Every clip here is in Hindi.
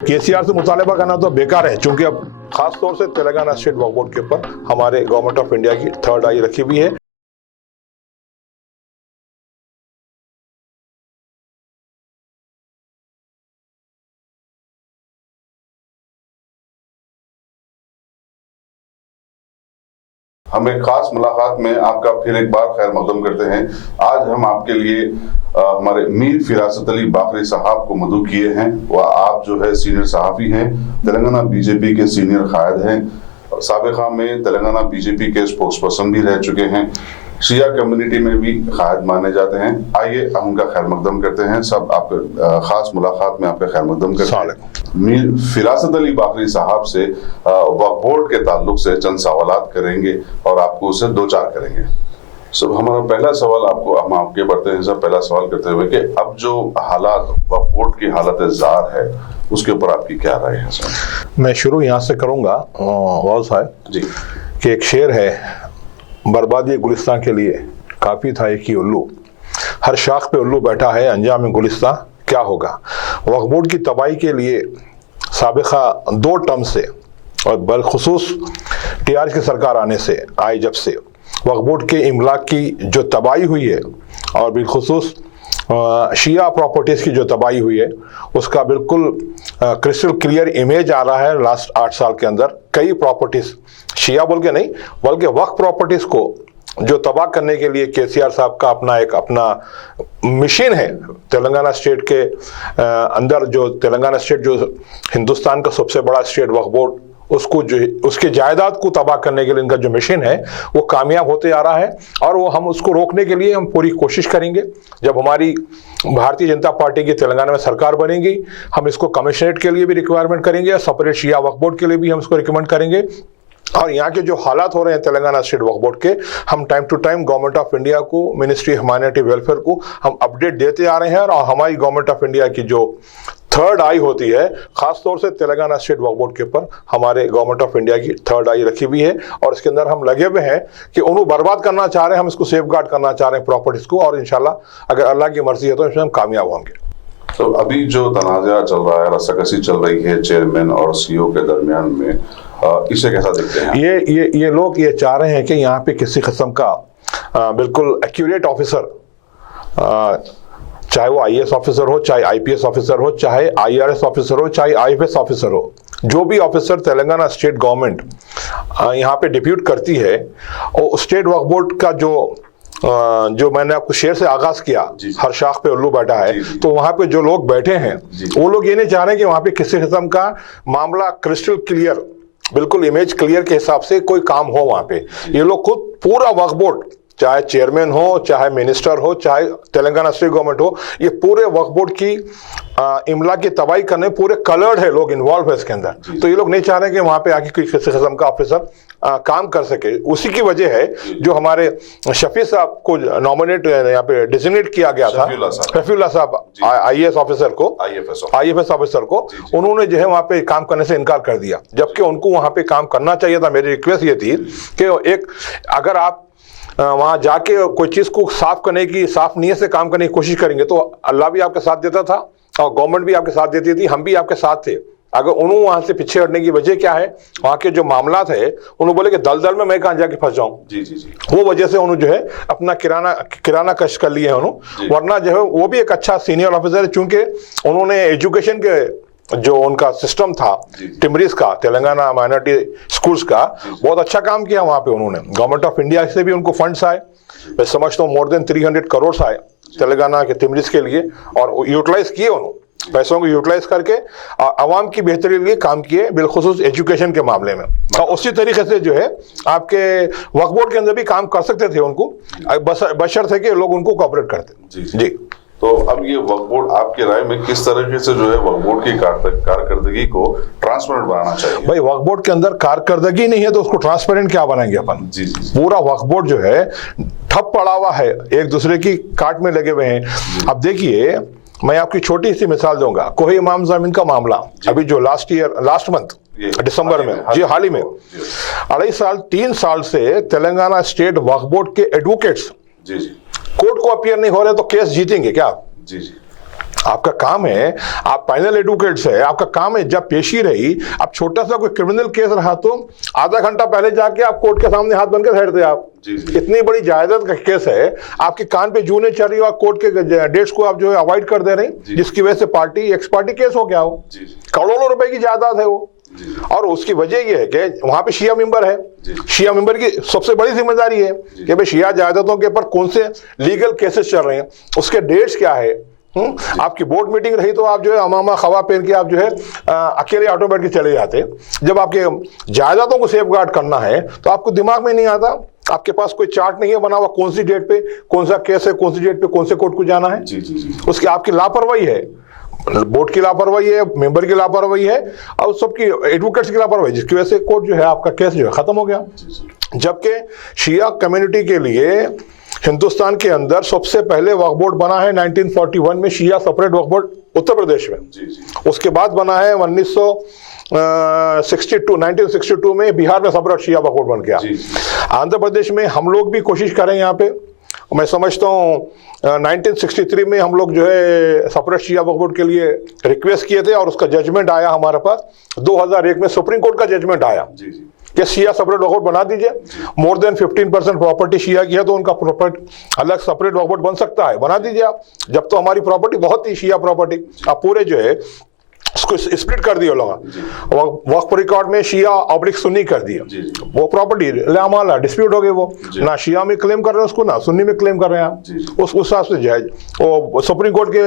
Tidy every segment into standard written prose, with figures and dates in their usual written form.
केसीआर से मुतालबा करना तो बेकार है, क्योंकि अब खास तौर से तेलंगाना स्टेट वक्फ बोर्ड के ऊपर हमारे गवर्नमेंट ऑफ इंडिया की थर्ड आई रखी हुई है। हमें खास मुलाकात में आपका फिर एक बार खैर मकदम करते हैं। आज हम आपके लिए हमारे मीर फिरासत अली बाकरी साहब को मदऊ किए हैं। वह आप जो है सीनियर सहाफ़ी हैं, तेलंगाना बीजेपी के सीनियर कायद हैं, साबिक़ा में तेलंगाना बीजेपी के स्पोक्स पर्सन भी रह चुके हैं, शिया कम्युनिटी में भी कायद माने जाते हैं। आइए हम उनका खैर मकदम करते हैं। सब आपके खास मुलाकात में आपका खैर मकदम करते हैं। मीर फिरासत अली बाकरी साहब से वक्फ बोर्ड के ताल्लुक से चंद सवालात करेंगे और आपको उससे दो चार करेंगे। सब हमारा पहला सवाल आपको हम आपके बढ़ते हैं सर, पहला सवाल करते हुए कि अब जो हालात वक्फ बोर्ड की हालत जार है उसके ऊपर आपकी क्या राय है सर? मैं शुरू यहाँ से करूँगा वाल साहब जी कि एक शेर है, बर्बादी गुलिस्तान के लिए काफ़ी था एक ही उल्लू, हर शाख पे उल्लू बैठा है, अंजाम गुलिस्तान क्या होगा। वक्फ बोर्ड की तबाही के लिए साबिक़ा 2 टर्म से और बलखुसूस टीआरएस की सरकार आने से आई, जब से वक्फ बोर्ड के इमलाक की जो तबाही हुई है और बिलखुसूस शिया प्रॉपर्टीज़ की जो तबाही हुई है, उसका बिल्कुल क्रिस्टल क्लियर इमेज आ रहा है। लास्ट 8 साल के अंदर कई प्रॉपर्टीज़, शिया बोल के नहीं बल्कि वक्फ प्रॉपर्टीज़ को जो तबाह करने के लिए केसीआर साहब का अपना मिशन है। तेलंगाना स्टेट के अंदर जो तेलंगाना स्टेट जो हिंदुस्तान का सबसे बड़ा स्टेट वक्फ बोर्ड, उसको जो उसके जायदाद को तबाह करने के लिए इनका जो मिशन है वो कामयाब होते आ रहा है, और वो हम उसको रोकने के लिए हम पूरी कोशिश करेंगे। जब हमारी भारतीय जनता पार्टी की तेलंगाना में सरकार बनेगी, हम इसको कमिश्नरेट के लिए भी रिक्वायरमेंट करेंगे, सेपरेट शिया वक्फ बोर्ड के लिए भी हम इसको रिकमेंड करेंगे। और यहाँ के जो हालात हो रहे हैं तेलंगाना स्टेट वक्फ बोर्ड के, हम time to time government of India को, मिनिस्ट्री ह्यूमैनिटी वेलफेयर को हम अपडेट देते आ रहे हैं। और हमारी गवर्नमेंट ऑफ इंडिया की जो थर्ड आई होती है, खास तौर से तेलंगाना स्टेट वक्फ बोर्ड के ऊपर हमारे गवर्नमेंट ऑफ इंडिया की थर्ड आई रखी हुई है, और इसके अंदर हम लगे हुए हैं कि उन्हें बर्बाद करना चाह रहे हैं, हम इसको सेफ गार्ड करना चाह रहे हैं प्रॉपर्टीज को, और इंशाल्लाह अगर अल्लाह की मर्जी है तो इसमें हम कामयाब होंगे। तो अभी जो तनाज़ा चल रहा है, रस्साकशी चल रही है चेयरमैन और सीईओ के दरमियान में, इसे कैसा देखते हैं? ये लोग ये चाह रहे हैं कि यहाँ पे किसी किस्म का बिल्कुल एक्यूरेट ऑफिसर, चाहे वो आईएएस ऑफिसर हो, चाहे आईपीएस ऑफिसर हो, चाहे आईआरएस ऑफिसर हो, चाहे आईएफएस ऑफिसर हो, जो भी ऑफिसर तेलंगाना स्टेट गवर्नमेंट यहाँ पे डिप्यूट करती है, और स्टेट वक्फ बोर्ड का जो मैंने आपको शेर से आगाज किया, हर शाख पे उल्लू बैठा है, तो वहां पे जो लोग बैठे हैं वो लोग ये नहीं चाह रहे कि वहां पे किसी किस्म का मामला क्रिस्टल क्लियर, बिल्कुल इमेज क्लियर के हिसाब से कोई काम हो वहां पे। ये लोग खुद पूरा वक्फ बोर्ड, चाहे चेयरमैन हो, चाहे मिनिस्टर हो, चाहे तेलंगाना स्टेट गवर्नमेंट हो, ये पूरे वक्फ बोर्ड की इमला की तबाही करने पूरे कलर्ड है लोग इन्वॉल्व है इसके अंदर। तो ये लोग नहीं चाह रहे कि वहां पे आके किसी किस्म का ऑफिसर काम कर सके। उसी की वजह है जो हमारे शफी साहब को नॉमिनेट यहाँ पे डिजिग्नेट किया गया था, शफीउल्लाह साहब आईएएस ऑफिसर को, आईएफएस ऑफिसर को, उन्होंने जो है वहां पे काम करने से इनकार कर दिया, जबकि उनको वहां पे काम करना चाहिए था। मेरी रिक्वेस्ट ये थी कि एक अगर आप वहां जाके कोई चीज को साफ करने की, साफ नीयत से काम करने की कोशिश करेंगे तो अल्लाह भी आपके साथ देता था और गवर्नमेंट भी आपके साथ देती थी, हम भी आपके साथ थे। अगर उन्होंने वहां से पीछे हटने की वजह क्या है, वहां के जो मामला थे, उन्होंने बोले कि दलदल में मैं कहां जाके फंस जाऊं। जी वो वजह से उन्होंने जो है अपना किराना कश कर लिए हैं उन्होंने, वरना जो है वो भी एक अच्छा सीनियर ऑफिसर है, चूंकि उन्होंने एजुकेशन के जो उनका सिस्टम था टिमरीज का, तेलंगाना माइनॉरिटी स्कूल्स का, बहुत अच्छा काम किया वहां पे उन्होंने। गवर्नमेंट ऑफ इंडिया से भी उनको फंड्स आए, मैं समझता हूँ मोर देन 300 करोड़ आए तेलंगाना के टिमरीज के लिए, और यूटिलाइज किए उन्होंने, पैसों को यूटिलाइज करके आवाम की बेहतरी के लिए काम किए, बिलखुसूस एजुकेशन के मामले में। और उसी तरीके से जो है आपके वक्फ बोर्ड के अंदर भी काम कर सकते थे उनको, बशर्ते कि लोग उनको कोऑपरेट करते। जी तो अब ये वक्फ बोर्ड आपकी राय में किस तरीके से जो है वक्फ बोर्ड की कारकर्दगी को ट्रांसपेरेंट बनाना चाहिए? भाई वक्फ बोर्ड के अंदर कारकर्दगी नहीं है तो उसको ट्रांसपेरेंट क्या बनाएंगे अपन? जी पूरा वक्फ बोर्ड जो है ठप पड़ा हुआ है, एक दूसरे की काट में लगे हुए हैं। अब देखिए, मैं आपकी छोटी सी मिसाल दूंगा, कोही इमाम ज़मीन का मामला अभी जो लास्ट मंथ दिसंबर में, जी हाल ही में 3 साल से तेलंगाना स्टेट वक्फ बोर्ड के एडवोकेट्स कोर्ट को अपीयर नहीं हो रहे, तो केस जीतेंगे क्या? जी आपका काम है, आप फाइनल एडवोकेट्स है, आपका काम है जब पेशी रही, अब छोटा सा कोई क्रिमिनल केस रहा तो आधा घंटा पहले जाके आप कोर्ट के सामने हाथ बनकर बैठते आप। इतनी बड़ी जायदाद का केस है, आपके कान पे जूने चढ़ रही हो, कोर्ट के डेट्स को आप जो है अवॉइड कर दे रहे हैं, जिसकी वजह से पार्टी एक्स पार्टी केस हो गया हो, करोड़ों रुपए की जायदाद है वो। और उसकी वजह यह है कि वहां पे शिया मेंबर है, शिया मेंबर की सबसे बड़ी जिम्मेदारी है कि भाई शिया जायदादों के ऊपर कौन से लीगल केसेस चल रहे हैं, उसके डेट्स क्या है। आपकी बोर्ड मीटिंग रही तो आप जो है अमामा खवा पहन के आप जो है अकेले ऑटो बैठ के चले जाते। जब आपके जायदादों को सेफगार्ड करना है तो आपको दिमाग में नहीं आता, आपके पास कोई चार्ट नहीं है बना हुआ कौन सी डेट पे कौन सा केस है, कौन सी डेट पे कौन से कोर्ट को जाना है। उसकी आपकी लापरवाही है, बोर्ड की लापरवाही है, मेंबर की लापरवाही है और सबकी एडवोकेट्स की लापरवाही, जिसकी वजह से कोर्ट जो है आपका केस जो है खत्म हो गया। जबकि शिया कम्युनिटी के लिए हिंदुस्तान के अंदर सबसे पहले वक्फ बोर्ड बना है 1941 में, शिया सेपरेट वक्फ बोर्ड उत्तर प्रदेश में। उसके बाद बना है 1962 में बिहार में सेपरेट शिया वक्फ बोर्ड बन गया। आंध्र प्रदेश में हम लोग भी कोशिश करें यहाँ पे, मैं समझता हूँ 1963 में हम लोग जो है सेपरेट शिया वक्फ बोर्ड के लिए रिक्वेस्ट किए थे और उसका जजमेंट आया हमारे पास 2001 में, सुप्रीम कोर्ट का जजमेंट आया कि शिया सेपरेट वक्फ बोर्ड बना दीजिए। मोर देन 15% प्रॉपर्टी शिया की है तो उनका प्रॉपर्टी अलग सेपरेट वक्फ बोर्ड बन सकता है, बना दीजिए आप। जब तो हमारी प्रॉपर्टी बहुत ही शिया प्रॉपर्टी, आप पूरे जो है उसको स्प्लिट कर दिया लोग, वक्फ रिकॉर्ड में शिया ऑब्लिक सुन्नी कर दिया, वो प्रॉपर्टी लामाला डिस्प्यूट हो गए, वो ना शिया में क्लेम कर रहे हैं उसको ना सुन्नी में क्लेम कर रहे हैं आप। उस हिसाब से जज वो सुप्रीम कोर्ट के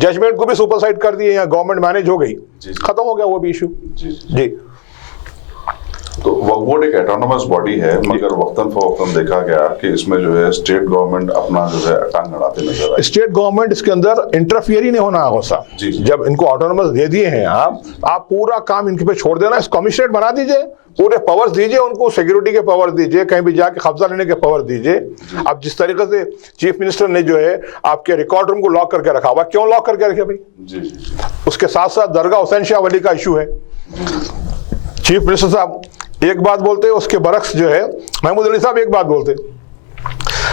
जजमेंट को भी सुपरसाइड कर दिए, या गवर्नमेंट मैनेज हो गई, खत्म हो गया वो भी इशू। जी तो वक्फ बोर्ड एक ऑटोनोमस बॉडी है, मगर वक्तन फवक्तन देखा गया कि इसमें जो है स्टेट गवर्नमेंट अपना जो है टांग अड़ाते नजर आए। स्टेट गवर्नमेंट इसके अंदर इंटरफियर ही नहीं होना है साहब। जब इनको ऑटोनोमस दे दिए हैं आप पूरा काम इनके पे छोड़ देना, कमिश्नरेट बना दीजिए, पूरे पावर्स दीजिए उनको, सिक्योरिटी के पावर दीजिए, कहीं भी जाके कब्जा लेने के पावर दीजिए। अब जिस तरीके से चीफ मिनिस्टर ने जो है आपके रिकॉर्ड रूम को लॉक करके रखा हुआ, क्यों लॉक करके रखे भाई? उसके साथ साथ दरगाह हुसैन शाह वली का इशू है। चीफ मिनिस्टर साहब एक बात बोलते हैं, उसके बरक्स जो है महमूद अली साहब एक बात बोलते।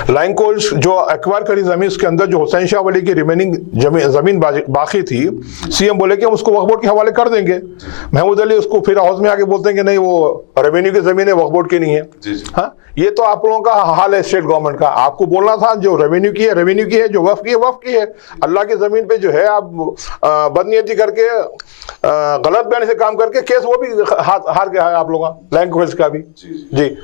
लाइन कोल्स जो एक्वायर करी जमीन, उसके अंदर जो हुसैन शाह वली की रिमेनिंग जमीन बाकी थी, सीएम बोले कि हम उसको वक्फ बोर्ड के हवाले कर देंगे। महमूद अली उसको फिर हाउस में आके बोलते हैं कि नहीं वो रेवेन्यू की जमीन है, वक्फ बोर्ड की नहीं है। हाँ, ये तो आप लोगों का हाल है स्टेट गवर्नमेंट का। आपको बोलना था जो रेवेन्यू की है रेवेन्यू की है, जो वक्फ की है वक्फ की है। अल्लाह की जमीन पे जो है आप बदनीयती करके गलत बयानी से काम करके केस वो भी हार गया है आप लोगों का, लाइन कोल्स का भी। जी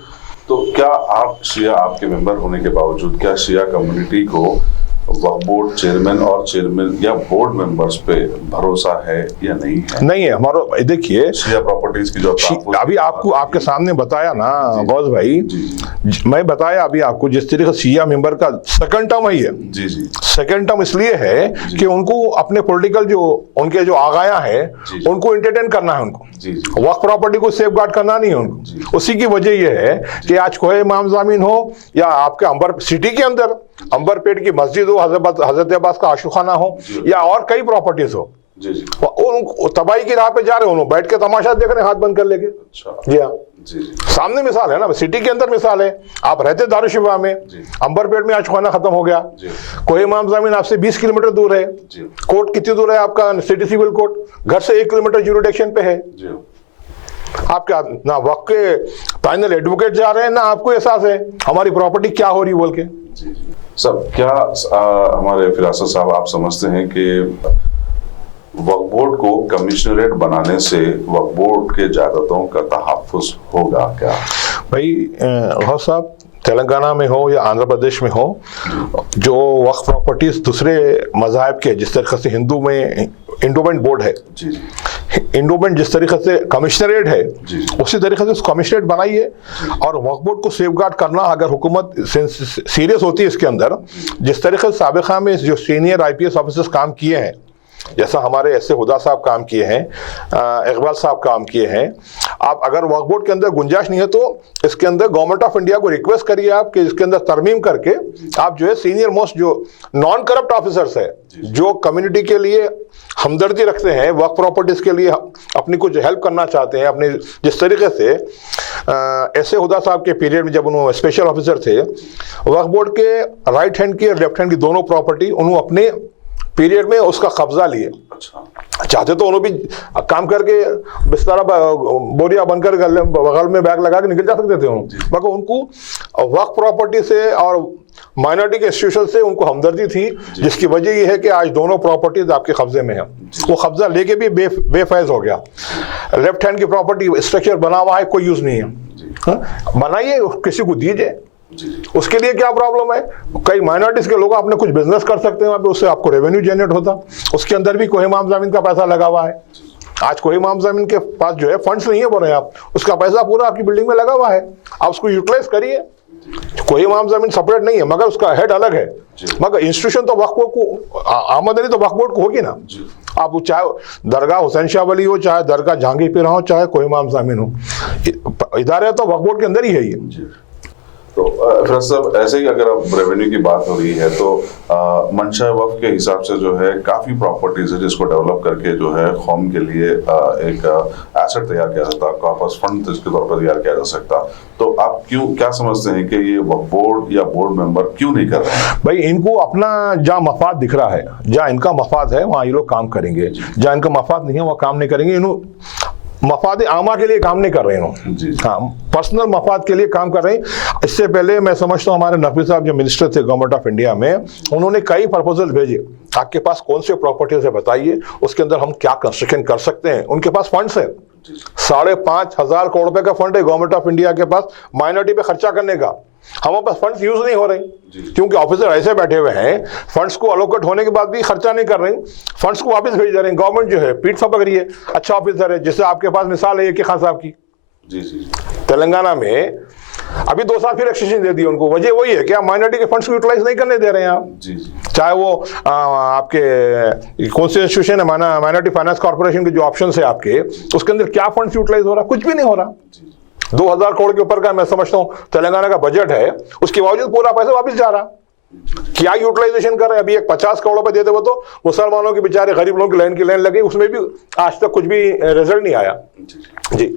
तो क्या आप शिया, आपके मेंबर होने के बावजूद क्या शिया कम्युनिटी को वक्फ बोर्ड चेयरमैन और चेयरमैन या बोर्ड मेंबर्स पे भरोसा है या नहीं है? नहीं है हमारा। देखिए शिया प्रॉपर्टीज की जो अभी आपको आपके सामने बताया ना गौस भाई, मैं बताया अभी आपको, जिस तरीके से शिया मेंबर का सेकंड टर्म है, जी सेकंड टर्म इसलिए है कि उनको अपने पॉलिटिकल जो उनके जो आगाया है उनको एंटरटेन करना है, उनको वक्फ प्रॉपर्टी को सेफगार्ड करना नहीं है उनको। उसी की वजह यह है कि आज कोहे इमाम जामीन हो या आपके अंबर सिटी के अंदर अंबरपेट की मस्जिद हो, हजरत अब्बास का आशुखाना हो, या और कई प्रॉपर्टीज हो, तबाही की राह पे जा रहे हो, बैठ के तमाशा देख रहे हैं हाथ बंद कर लेके। जी हाँ, सामने मिसाल है ना, सिटी के अंदर मिसाल है। आप रहते दारुशिफा में, अंबरपेट में आशुखाना खत्म हो गया, कोहे इमाम जामीन आपसे 20 किलोमीटर दूर है, कोर्ट कितनी दूर है आपका, सिटी सिविल कोर्ट घर से 1 किलोमीटर ज्यूरिडिक्शन पे है। आप क्या ना वक्त के फाइनल एडवोकेट जा रहे हैं, ना आपको एहसास है हमारी प्रॉपर्टी क्या हो रही बोल के। सब क्या हमारे फिरासत साहब आप समझते हैं कि वक्फ बोर्ड को कमिश्नरेट बनाने से वक्फ बोर्ड के जायदादों का तहफ्फुज़ होगा क्या? भाई गौस साहब, तेलंगाना में हो या आंध्र प्रदेश में हो, जो वक्फ प्रॉपर्टीज दूसरे मज़ाहब के, जिस तरीके से हिंदू में इंडोमेंट बोर्ड है, इंडोमेंट जिस तरीके से कमिश्नरेट है, उसी तरीके से कमिश्नरेट बनाइए। और वक्फ बोर्ड को सेफगार्ड करना, अगर हुकूमत सीरियस होती है इसके अंदर, जिस तरीके से साबिक़ा में जो सीनियर IPS ऑफिसर्स काम किए हैं, जैसा हमारे ऐसे हुदा साहब काम किए हैं, इकबाल साहब काम किए हैं, आप अगर वक्फ बोर्ड के अंदर गुंजाइश नहीं है तो इसके अंदर गवर्नमेंट ऑफ इंडिया को रिक्वेस्ट करिए आप कि इसके अंदर तरमीम करके आप जो है सीनियर मोस्ट जो नॉन करप्ट ऑफिसर्स है, जो कम्युनिटी के लिए हमदर्दी रखते हैं, वक्फ प्रॉपर्टीज के लिए अपनी कुछ हेल्प करना चाहते हैं, अपने जिस तरीके से ऐसे हुदा साहब के पीरियड में जब उन्होंने स्पेशल ऑफिसर थे, वक्फ बोर्ड के राइट हैंड की और लेफ्ट हैंड की दोनों प्रॉपर्टी उन्होंने अपने पीरियड में उसका कब्जा लिए। अच्छा, चाहते तो उन्होंने भी काम करके बिस्तारा बोरिया बनकर बगल में बैग लगा के निकल जा सकते थे मगर उनको वक्फ प्रॉपर्टी से और माइनॉरिटी के इंस्टीट्यूशन से उनको हमदर्दी थी, जिसकी वजह ये है कि आज दोनों प्रॉपर्टीज आपके कब्जे में है। वो कब्जा लेके भी बेफैज हो गया। लेफ्ट हैंड की प्रॉपर्टी स्ट्रक्चर बना हुआ है, कोई यूज नहीं है, बनाइए किसी को दीजिए, उसके लिए क्या प्रॉब्लम है। कई माइनॉरिटीज के लोग अपने कुछ बिजनेस कर सकते हैं वहाँ पे, उससे आपको रेवेन्यू जनरेट होता। उसके अंदर भी कोई इमाम ज़मीन का पैसा लगा हुआ है। आज कोई इमाम ज़मीन के पास जो है फंड्स नहीं है, बोल रहे हैं आप, उसका पैसा पूरा आपकी बिल्डिंग में लगा हुआ है, आप उसको यूटिलाइज करिए। कोई इमाम ज़मीन सेपरेट नहीं है मगर उसका हेड अलग है, मगर इंस्टीट्यूशन तो वक्फ को आमदनी तो वक्फ बोर्ड को होगी ना। आप चाहे दरगाह हुसैन शाह वली हो, चाहे दरगाह जहांगीरपीर हो, चाहे कोई इमाम ज़मीन हो, इदारे तो वक्फ बोर्ड के अंदर ही है ये। तो फिर सब ऐसे ही अगर अब रेवेन्यू की बात हो रही है तो मंशा वक्फ के हिसाब से जो है काफी प्रॉपर्टीज है जिसको डेवलप करके जो है कौम के लिए एक एसेट तैयार किया जाता है, आपका आपस फंड इसके तौर पर तैयार किया जा सकता। तो आप क्या समझते हैं कि ये वक्फ बोर्ड या बोर्ड मेंबर क्यों नहीं कर रहे हैं? भाई इनको अपना जहाँ मफाद दिख रहा है, जहाँ इनका मफाद है वहाँ ये लोग काम करेंगे, जहाँ इनका मफाद नहीं है वहाँ काम नहीं करेंगे। इन्हों मफाद आमा के लिए काम नहीं कर रहे हैं, हाँ पर्सनल मफाद के लिए काम कर रहे हैं। इससे पहले मैं समझता हूँ हमारे नकवी साहब जो मिनिस्टर थे गवर्नमेंट ऑफ इंडिया में, उन्होंने कई प्रपोजल भेजे, आपके पास कौन से प्रॉपर्टीज है बताइए, उसके अंदर हम क्या कंस्ट्रक्शन कर सकते हैं। उनके पास फंड्स है, 5,500 करोड़ रुपए का फंड है गवर्नमेंट ऑफ इंडिया के पास माइनॉरिटी पे खर्चा करने का। हमारे पास फंड्स यूज नहीं हो रहे क्योंकि ऑफिसर ऐसे बैठे हुए हैं, फंड्स को अलोकेट होने के बाद भी खर्चा नहीं कर रहे, फंड्स को वापस भेज दे रहे हैं। गवर्नमेंट जो है पीठ थपक रही है। अच्छा ऑफिसर है, जिससे आपके पास मिसाल है खान साहब की, तेलंगाना में अभी 2 साल फिर एक्सटेंशन दे दी उनको। वजह वही है कि आप माइनॉरिटी के फंड्स को यूटिलाइज नहीं करने दे रहे हैं आप। चाहे वो आपके कौन से इंस्टीट्यूशन है, माइनॉरिटी फाइनेंस कॉर्पोरेशन के जो ऑप्शन है आपके, उसके अंदर क्या फंड्स यूटिलाइज हो रहा, कुछ भी नहीं हो रहा। 2,000 करोड़ के ऊपर का मैं समझता हूँ तेलंगाना का बजट है, उसके बावजूद पूरा पैसा वापस जा रहा। क्या यूटिलाइजेशन कर रहे हैं? अभी एक 50 करोड़ रुपए देते वो तो मुसलमानों के बेचारे गरीब लोगों की लाइन लगी, उसमें भी आज तक कुछ भी रिजल्ट नहीं आया जी।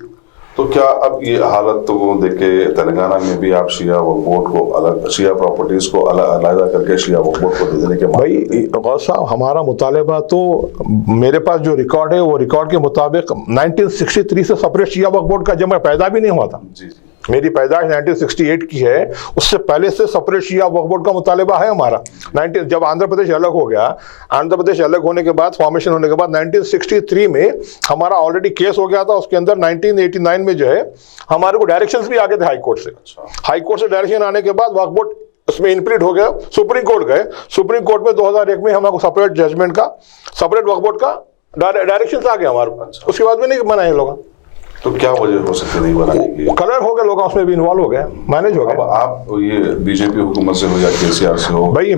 तो क्या अब ये हालत को देख के तेलंगाना में भी आप शिया वक्फ बोर्ड को अलग, शिया प्रॉपर्टीज को अलग करके शिया वक्फ बोर्ड को दे देने के भाई गौर साहब, हमारा मुतालबा तो मेरे पास जो रिकॉर्ड है वो रिकॉर्ड के मुताबिक 1963 से सेपरेट शिया वक्फ बोर्ड का जब मैं पैदा भी नहीं हुआ था, मेरी पैदाइश 1968 की है, उससे पहले से सेपरेट शिया वक्फ बोर्ड का मुतालबा है हमारा। जब आंध्र प्रदेश अलग हो गया, आंध्र प्रदेश अलग होने के बाद, फॉर्मेशन होने के बाद 1963 में हमारा ऑलरेडी केस हो गया था। उसके अंदर 1989 में जो है हमारे को डायरेक्शंस भी आ गए थे हाई कोर्ट से। हाई कोर्ट से डायरेक्शन आने के बाद वक्फ बोर्ड उसमें इनप्लीट हो गया, सुप्रीम कोर्ट गए। सुप्रीम कोर्ट में 2001 में हमारे सेपरेट जजमेंट का, सेपरेट वक्फ बोर्ड का डायरेक्शंस आ गए हमारे। उसके बाद में नहीं बनाए लोग। तो क्या वजह हो सकती नहीं बनाने की? कलर हो गया, लोग उसमें भी इन्वॉल्व हो गए, मैनेज हो गए। अब आप ये बीजेपी हुकूमत से हो या केसीआर से हो, भाई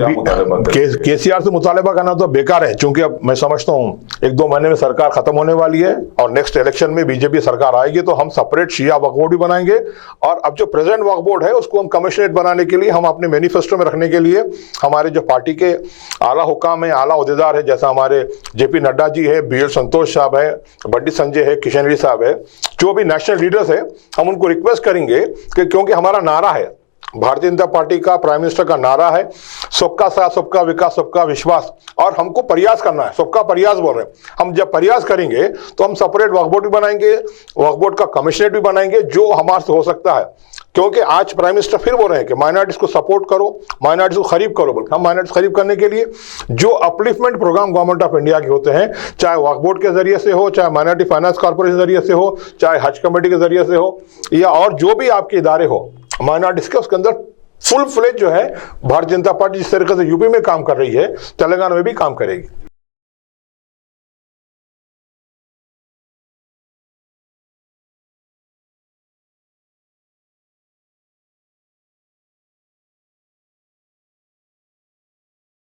केसीआर से मुतालबा करना तो बेकार है, क्योंकि अब मैं समझता हूँ 1-2 महीने में सरकार खत्म होने वाली है और नेक्स्ट इलेक्शन में बीजेपी सरकार आएगी तो हम सेपरेट शिया वक्फ बोर्ड भी बनाएंगे। और अब जो प्रेजेंट वक्फ बोर्ड है उसको हम कमिश्नरेट बनाने के लिए, हम अपने मैनिफेस्टो में रखने के लिए हमारे जो पार्टी के आला हुकाम है, आला ओहदेदार है, जैसा हमारे जेपी नड्डा जी है, BL संतोष साहब है, बंडी संजय है, किशन रेड्डी साहब है, जो भी नेशनल लीडर्स है, हम उनको रिक्वेस्ट करेंगे कि क्योंकि हमारा नारा है, भारतीय जनता पार्टी का, प्राइम मिनिस्टर का नारा है, सबका साथ, सबका विकास, सबका विश्वास, और हमको प्रयास करना है, सबका प्रयास बोल रहे हैं। हम जब प्रयास करेंगे तो हम सेपरेट वक्फ बोर्ड भी बनाएंगे, वक्फ बोर्ड का कमिश्नरेट भी बनाएंगे, जो हमारे से हो सकता है। क्योंकि आज प्राइम मिनिस्टर फिर बोल रहे हैं कि माइनॉरिटीज को सपोर्ट करो, माइनॉरिटीज को खरीब करो, बल्कि हम माइनॉरिटीज खरीब करने के लिए जो upliftment programme government of India के होते हैं, चाहे वक्फ बोर्ड के जरिए से हो, चाहे माइनॉरिटी फाइनेंस कॉर्पोरेशन के जरिए से हो, चाहे हज कमेटी के जरिए से हो, या और जो भी आपके इदारे हो माइनॉरिटीज के, उसके अंदर फुल फ्लेज जो है भारतीय जनता पार्टी जिस तरीके से यूपी में काम कर रही है, तेलंगाना में भी काम करेगी।